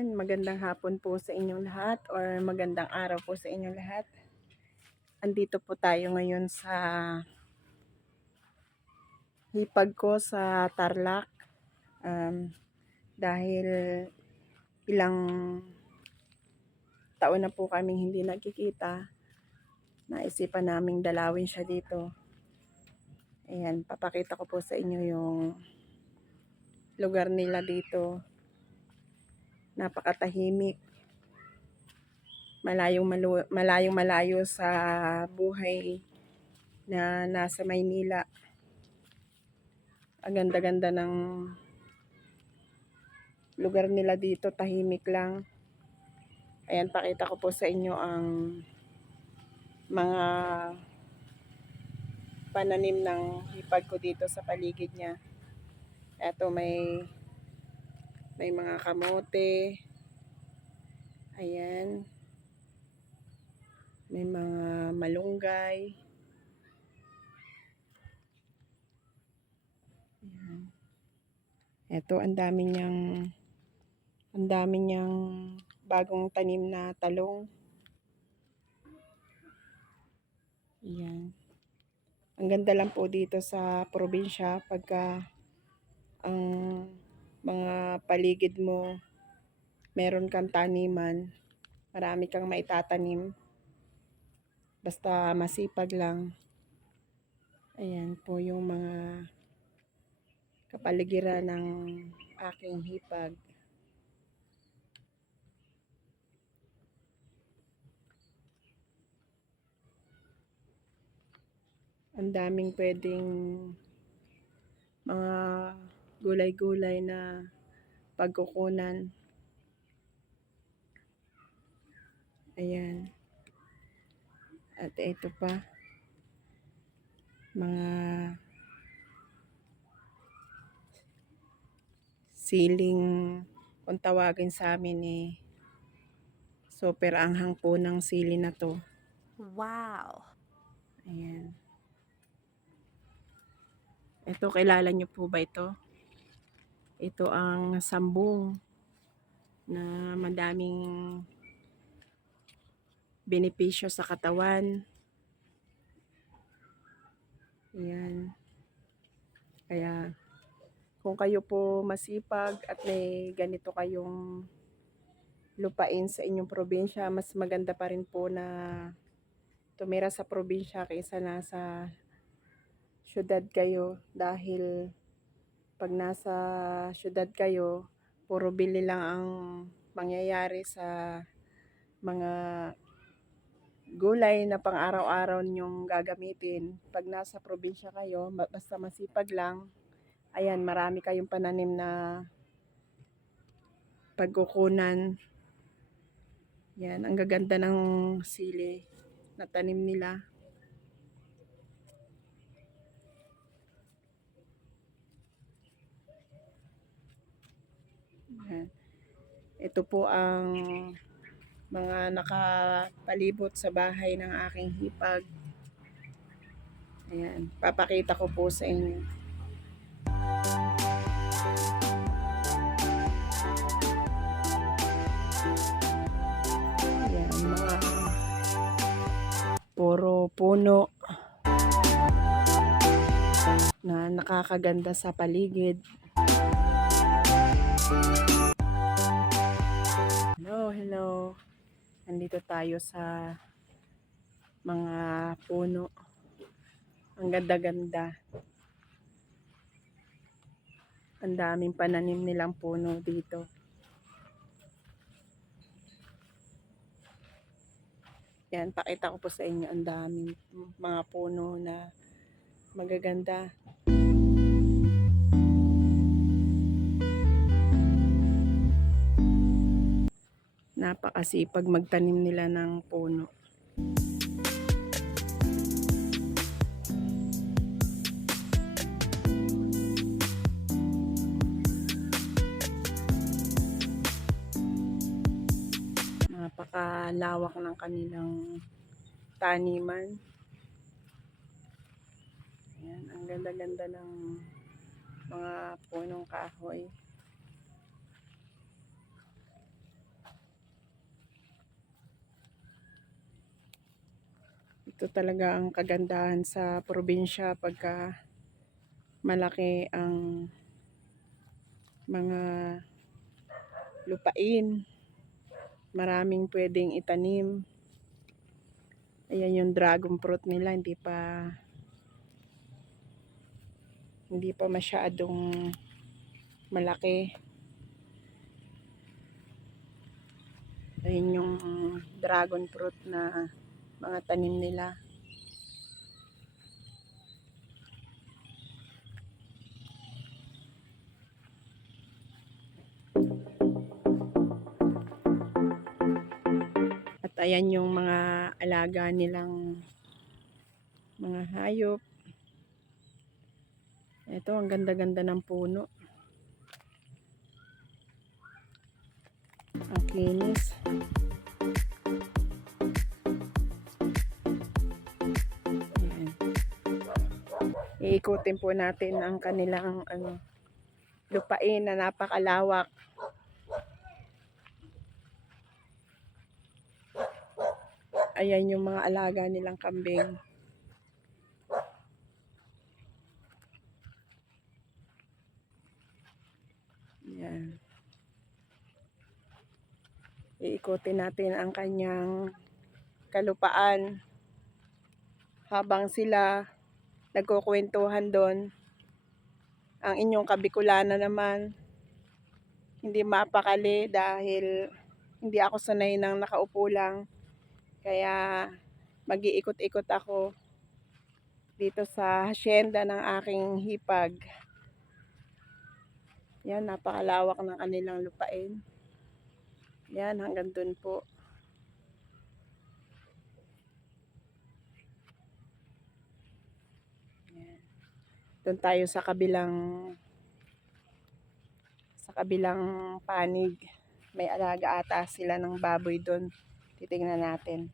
Ayan, magandang hapon po sa inyong lahat or magandang araw po sa inyong lahat. Andito po tayo ngayon sa hipag ko sa Tarlac. Dahil ilang taon na po kaming hindi nagkikita, naisipan naming dalawin siya dito. Ayan, papakita ko po sa inyo yung lugar nila dito. Napakatahimik. Malayong malayo sa buhay na nasa Maynila. Ang ganda-ganda ng lugar nila dito, tahimik lang. Ayan, pakita ko po sa inyo ang mga pananim ng hipag ko dito sa paligid niya. Eto, may mga kamote. Ayan. May mga malunggay. Ayan. Eto, ang dami niyang bagong tanim na talong. Ayan. Ang ganda lang po dito sa probinsya pagka ang mga paligid mo meron kang taniman, marami kang maitatanim. Basta masipag lang. Ayan po yung mga kapaligiran ng aking hipag. Ang daming pwedeng mga gulay-gulay na pagkukunan. Ayan. At ito pa, mga siling, kung tawagin sa amin super anghang po ng sili na to. Wow! Ayan. Ito, kilala nyo po ba ito? Ito ang sambong na madaming benepisyo sa katawan. Ayan. Kaya kung kayo po masipag at may ganito kayong lupain sa inyong probinsya, mas maganda pa rin po na tumira sa probinsya kaysa nasa syudad kayo. Dahil pag nasa syudad kayo, puro bili lang ang mangyayari sa mga gulay na pang araw-araw nyong gagamitin. Pag nasa probinsya kayo, basta masipag lang, ayan, marami kayong pananim na pagkukunan. Yan, ang gaganda ng sili na tanim nila. Yan. Ito po ang mga nakapalibot sa bahay ng aking hipag. Ayan, papakita ko po sa inyo. Ayan, mga puro puno na nakakaganda sa paligid. Hello. Nandito tayo sa mga puno. Ang ganda-ganda. Ang daming pananim nilang puno dito. Yan, pakita ko po sa inyo ang daming mga puno na magaganda. Napakasipag magtanim nila ng puno. Napakalawak ng kanilang taniman. Ayan, ang ganda-ganda ng mga punong kahoy. Ito talaga ang kagandahan sa probinsya pagka malaki ang mga lupain. Maraming pwedeng itanim. Ayan yung dragon fruit nila, hindi pa masyadong malaki. Ayun yung dragon fruit na mga tanim nila. At ayan yung mga alaga nilang mga hayop. Ito, ang ganda-ganda ng puno. Ang kinis. Ayan. Iikutin po natin ang kanilang lupain na napakalawak. Ayan yung mga alaga nilang kambing. Ayan. Iikutin natin ang kanyang kalupaan habang sila nagkukwentuhan doon. Ang inyong kabikulana naman hindi mapakali dahil hindi ako sanay ng nakaupo lang. Kaya mag-iikot-ikot ako dito sa hacienda ng aking hipag. Yan, napakalawak ng kanilang lupain. Yan, hanggang dun po. Yan. Doon tayo sa kabilang panig. May alaga ata sila ng baboy doon. Titingnan natin.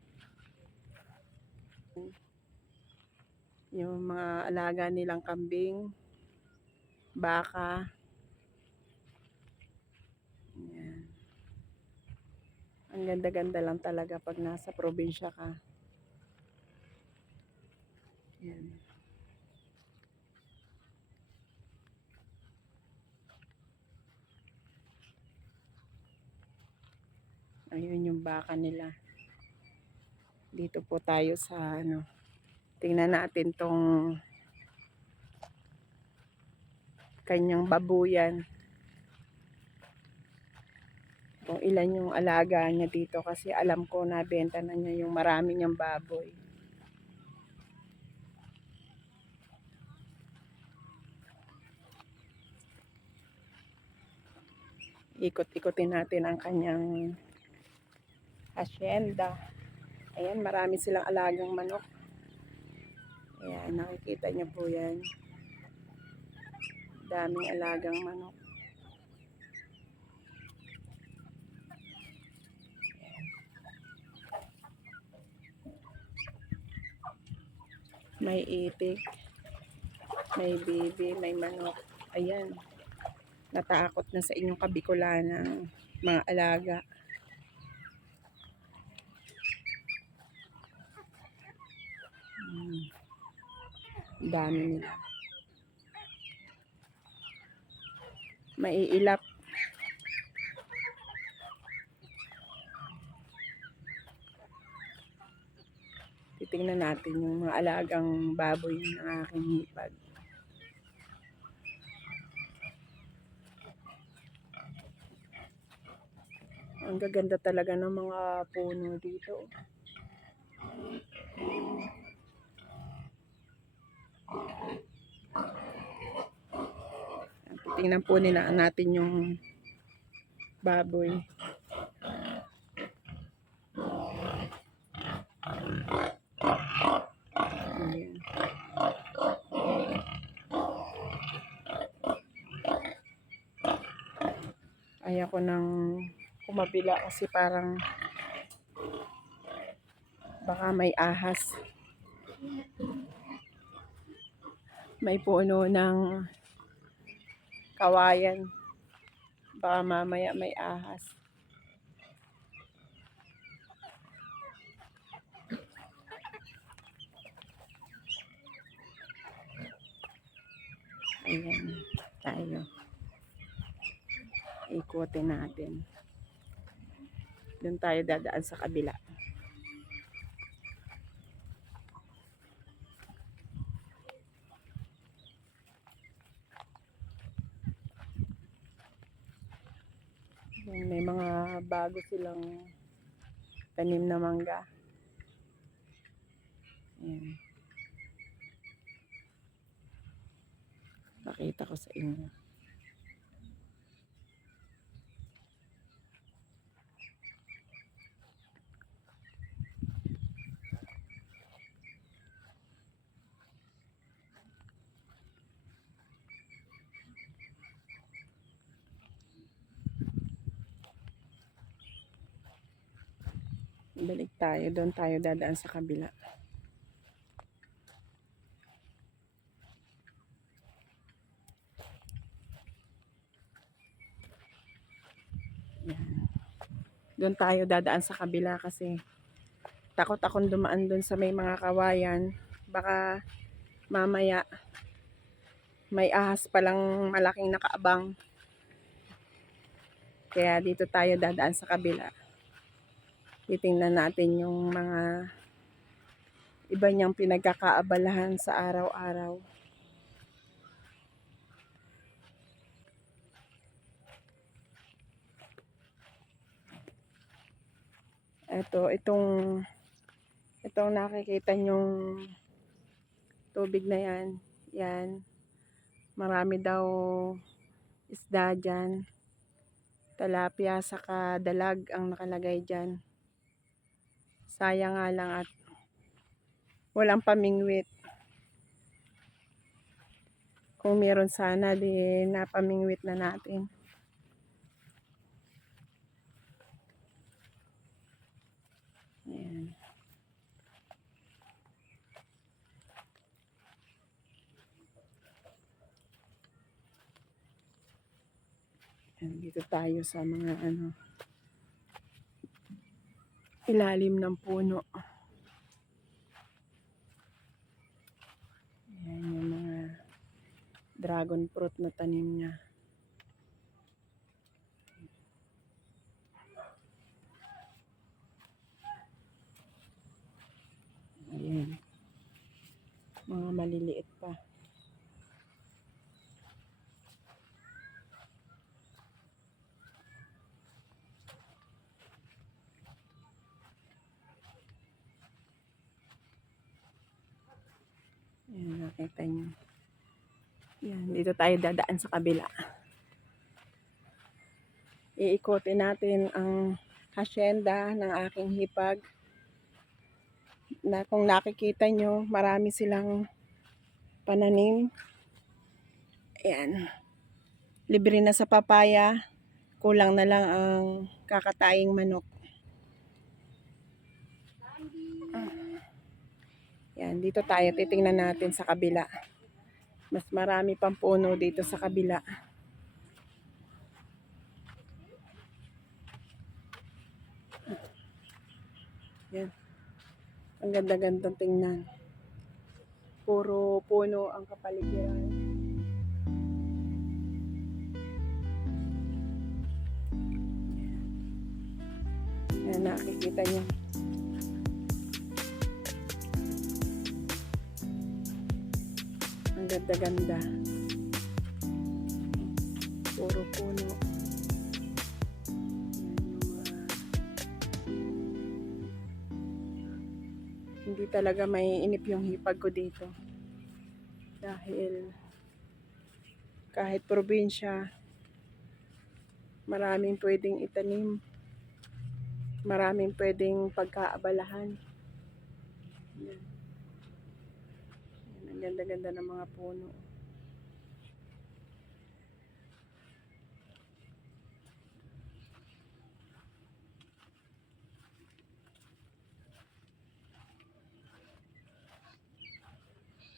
Yung mga alaga nilang kambing, baka. Yan. Ang ganda-ganda lang talaga pag nasa probinsya ka. Yan. Ayun yung baka nila. Dito po tayo sa tingnan natin tong kanyang babuyan. Kung ilan yung alaga niya dito kasi alam ko nabenta na niya yung marami niyang baboy. Ikot-ikotin natin ang kanyang hacienda. Ayan, marami silang alagang manok. Ayan, nakikita niyo po yan. Daming alagang manok. May itik, may bibi, may manok. Ayan, natakot na sa inyong kabikulanang mga alaga. Dami nila. Maiilap. Titingnan natin yung mga alagang baboy ng aking hipag. Ang gaganda talaga ng mga puno dito. Tingnan po natin yung baboy. Ayan. Ayaw ko nang kumabila kasi parang baka may ahas. May puno ng kawayan. Baka mamaya may ahas. Ayan, tayo. Ikutin natin. Doon tayo dadaan sa kabila. Ayan, may mga bago silang tanim na mangga. Ayan. Pakita ko sa inyo. Balik tayo. Doon tayo dadaan sa kabila. Ayan. Doon tayo dadaan sa kabila kasi takot akong dumaan doon sa may mga kawayan. Baka mamaya may ahas palang malaking nakaabang. Kaya dito tayo dadaan sa kabila. Titingnan natin yung mga iba niyang pinagkakaabalahan sa araw-araw. Itong nakikita nyong tubig na yan. Yan. Marami daw isda dyan. Tilapia saka dalag ang nakalagay dyan. Sayang nga lang at walang pamingwit. Kung meron sana, di napamingwit na natin. Ayan. Ayan, dito tayo sa mga ilalim ng puno. Ayan yung mga dragon fruit na tanim niya. Ayan. Mga maliliit pa. Ayan, nakita niyo. Ayan, dito tayo dadaan sa kabila. Iikotin natin ang hasyenda ng aking hipag. Na kung nakikita nyo, marami silang pananim. Ayan. Libre na sa papaya. Kulang na lang ang kakataing manok. Ayan, dito tayo. Titingnan natin sa kabila. Mas marami pang puno dito sa kabila. Ayan. Ang ganda-gandang tingnan. Puro puno ang kapaligiran. Ayan, nakikita nyo. Ang ganda-ganda. Puro puno. Hindi talaga may inip yung hipag ko dito. Dahil kahit probinsya, maraming pwedeng itanim. Maraming pwedeng pagkaabalahan. Yan. Yan, ang ganda-ganda ng mga puno.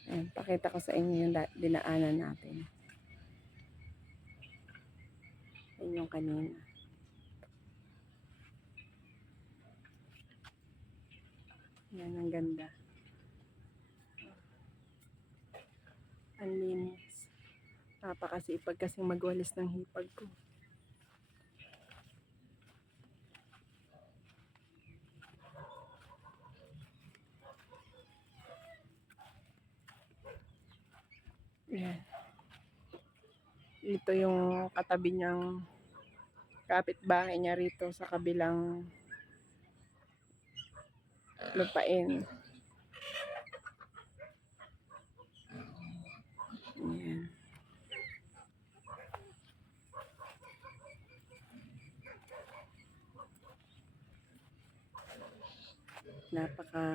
Ayan, pakita ko sa inyo yung dinaanan natin. Ayan yung kanina. Ayan, ang ganda. Ang linis. Napakasipag kasing magwalis ng hipag ko. Ayan. Ito yung katabi niyang kapitbahay niya rito sa kabilang lupain. Ayan. Napaka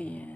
ayan.